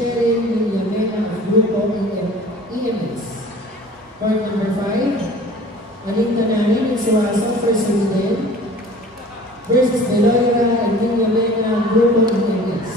Sheryl Villamena of Grupo EMS. Court number 5, Alinta Nahin and Suaso for Sweden versus Beloira and Villamena, Grupo EMS.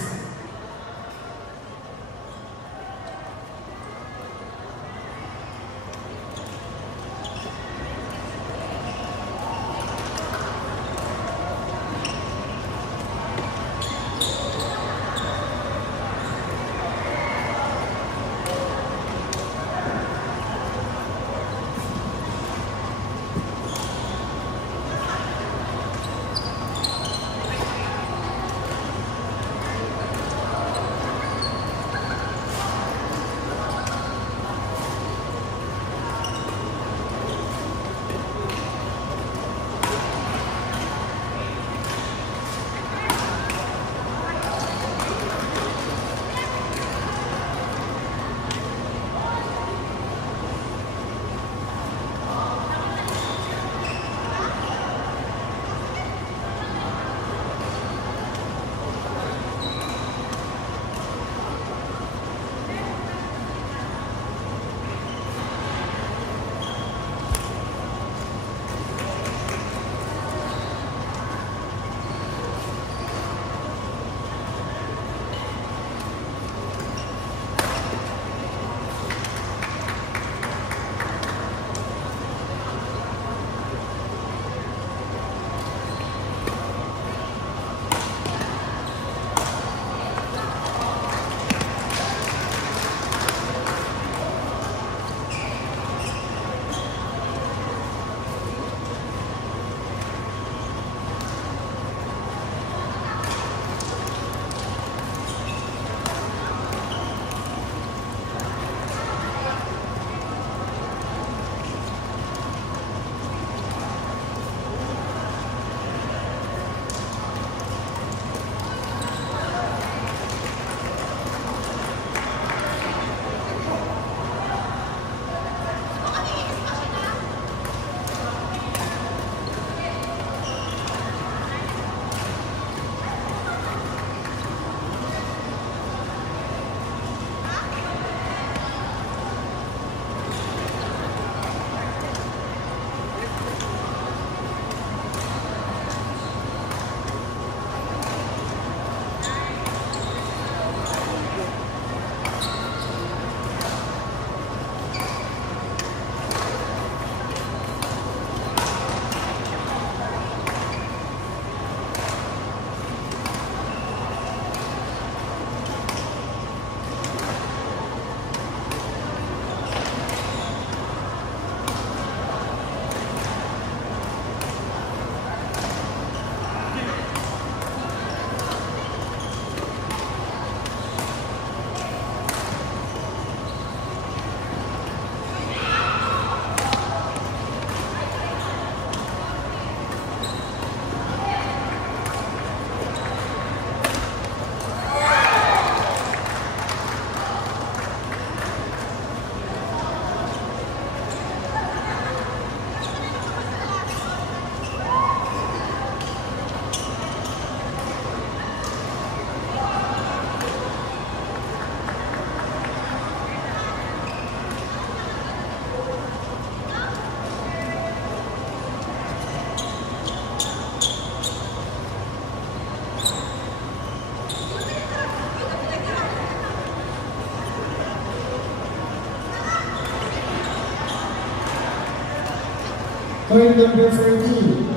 Court number 14,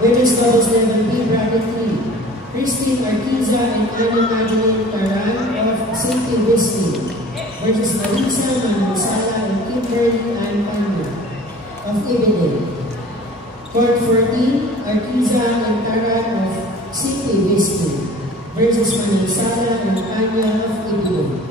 women's doubles level B bracket 3, Christine Arquiza and Anna Madeline Taran of St. Augustine versus Marisa Manusala and Kimberly Ann Panya of Ibidin. Court 14, Arquiza and Taran of St. Augustine versus Manusala and Panya of Ibidin.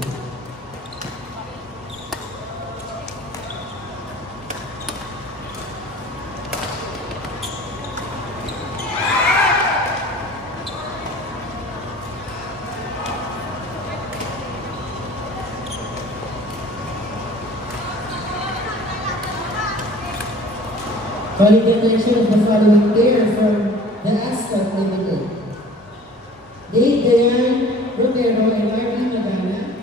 Calling the attention of the following pair from the Ascot Limited. Dave Dayan Romero and Marvin Magana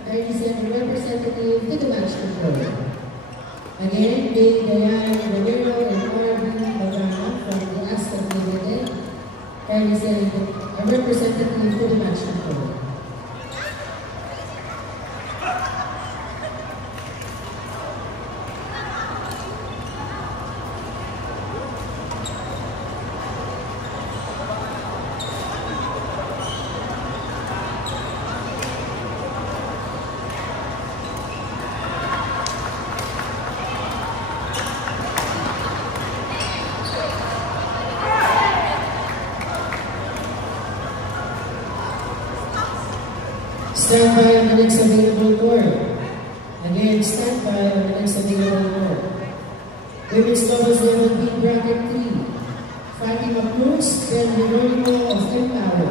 Stand by on the next available court. Again, stand by on the next available court. Women's doubles level B bracket 3. Fatima Cruz and Jeronimo of Empower.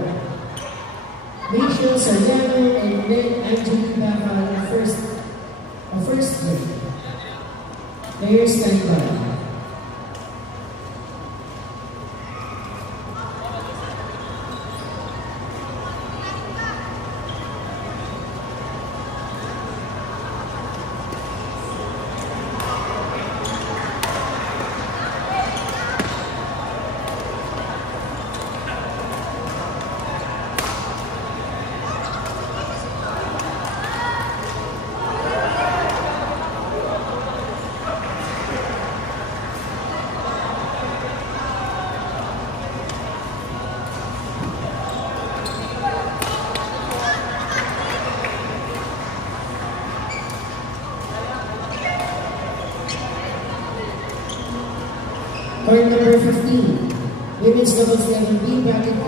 Rachel Soriano and Ben Angeli Bacal first game. Players stand by. Court number 15, women's doubles level B bracket 3,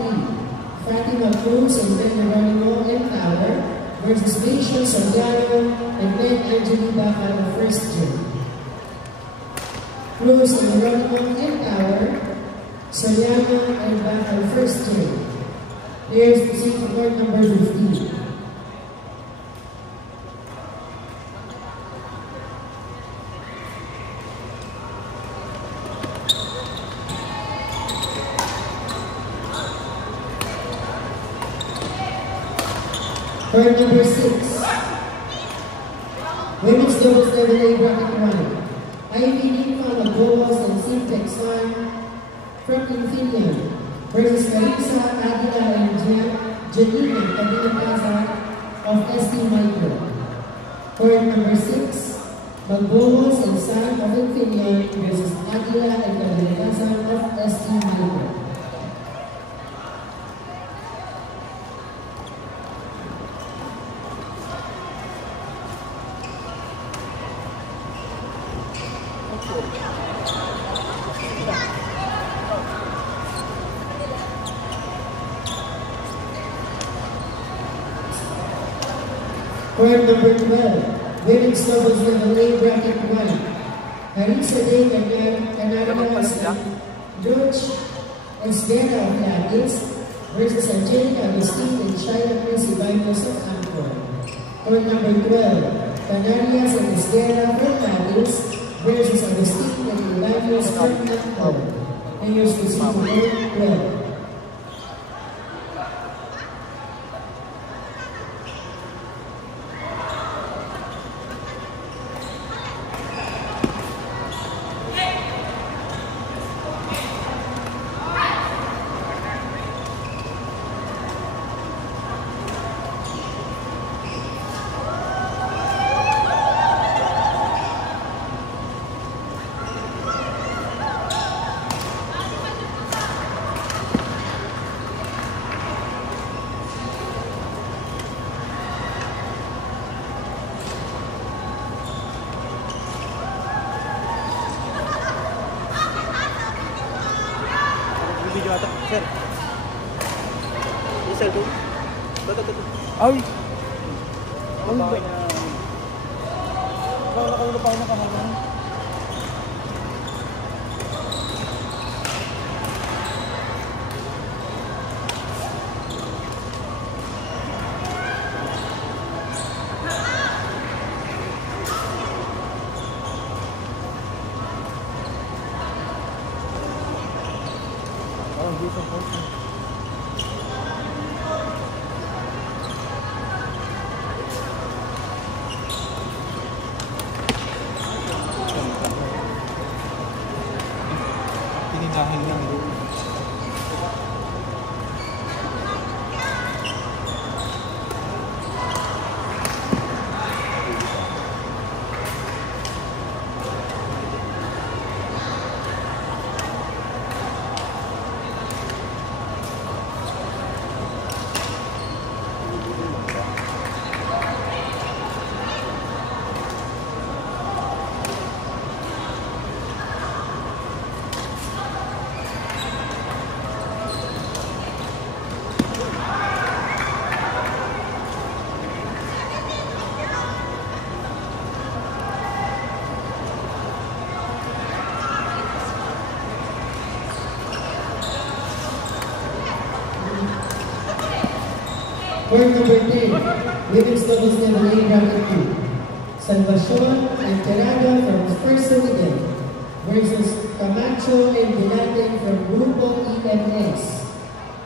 Fatima Cruz and Ben Jeronimo Empower versus Rachel Soriano and Ben Angeli Bacal of first game. Cruz and Jeronimo Empower, Soriano and Bacal first game. Players proceed to court number 15. Court number 6, women's doubles level A bracket 1, Ivy Ninfa Magowas and Simplex 1 from Infineon versus Carissa Aguila and Janina Cabina of ST Micro. Court number 6, Magowas and San of Infineon versus Aguila and Cabina of ST Micro. Court number 12, women's doubles level A bracket 1, Carissa De Canarias and George Esvera of Lapis versus Angelica Agustin and Shaila Chrissy Bibles of Angkor. Court number 12, Canarias and Esvera from Lapis versus Agustin and Bibles from Angkor. And yours is Court 12. Video ata, sir. Yes, sir. Ay! Ano ba? Nakaulo pa ako nakahalang. Court number 10, women's doubles level A bracket 2. Salvacion and Terrado from First Sweden versus Camacho and Dilaten from Grupo EMS.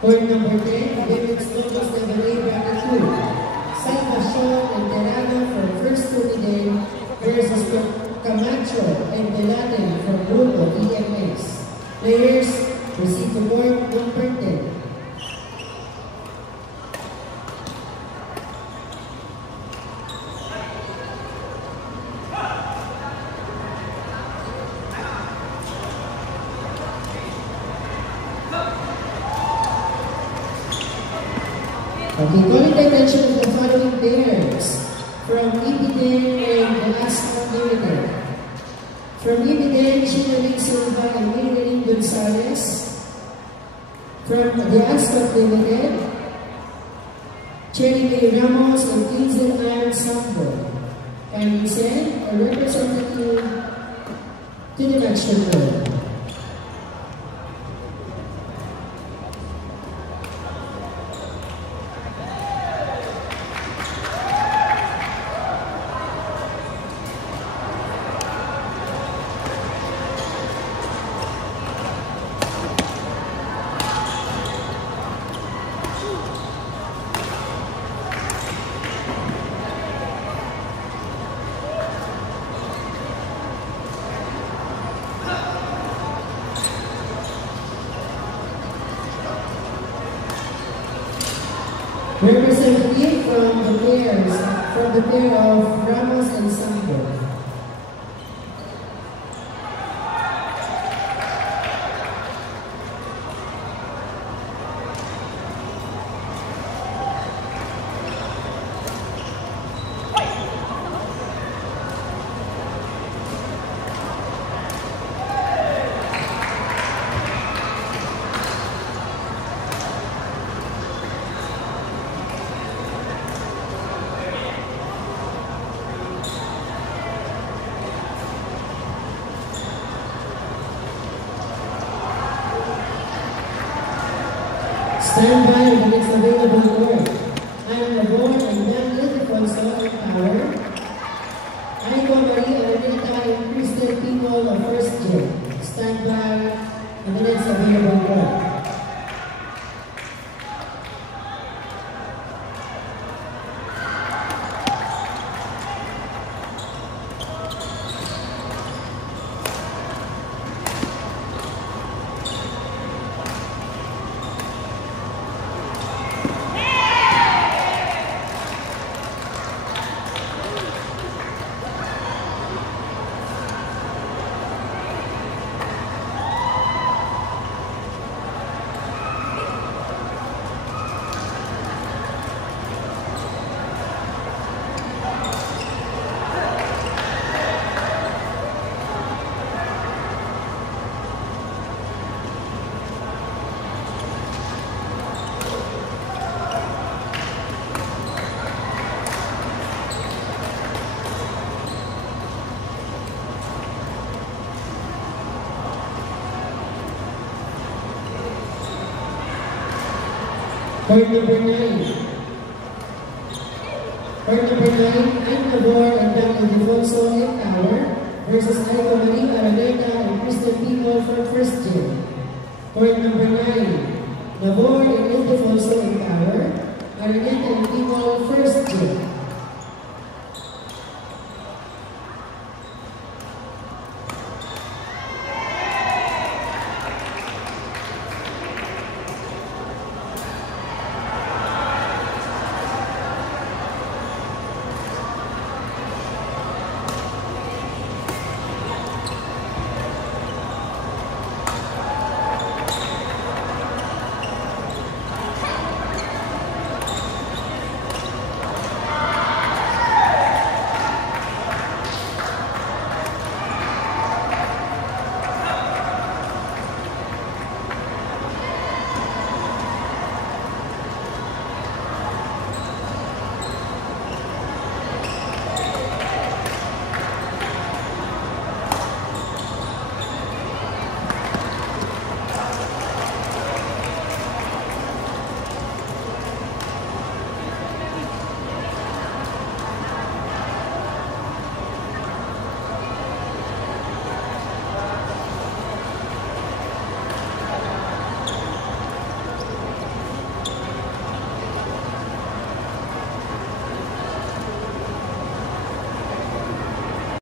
Court number 10, women's doubles level A bracket 2. Salvacion and Terrado from First Sweden versus Camacho and Dilaten from Grupo EMS. Players, proceed to court number 10. Okay, calling the attention of the following players from EBDN and the Ascot Limited. From EBDN, Chinaling Silva and Miriam Gonzalez. From the Ascot Limited, Cherry May Ramos and Tinzel Iron Sambo. Can we send a representative to the match control? Representative from the pair of Ramos and Sambo. Stand by the next available court. I'm Labor and Daniel Defonso in power. Aiko Marie Araneta and Christian People of First Gym. Stand by the next available court. Court number 9. Court number 9, Ann Labor and Daniel Defonso in power versus Aiko Marie Araneta and Christian People from First Gym. Court number 9, Labor and Defonso in power, Araneta and People First Gym.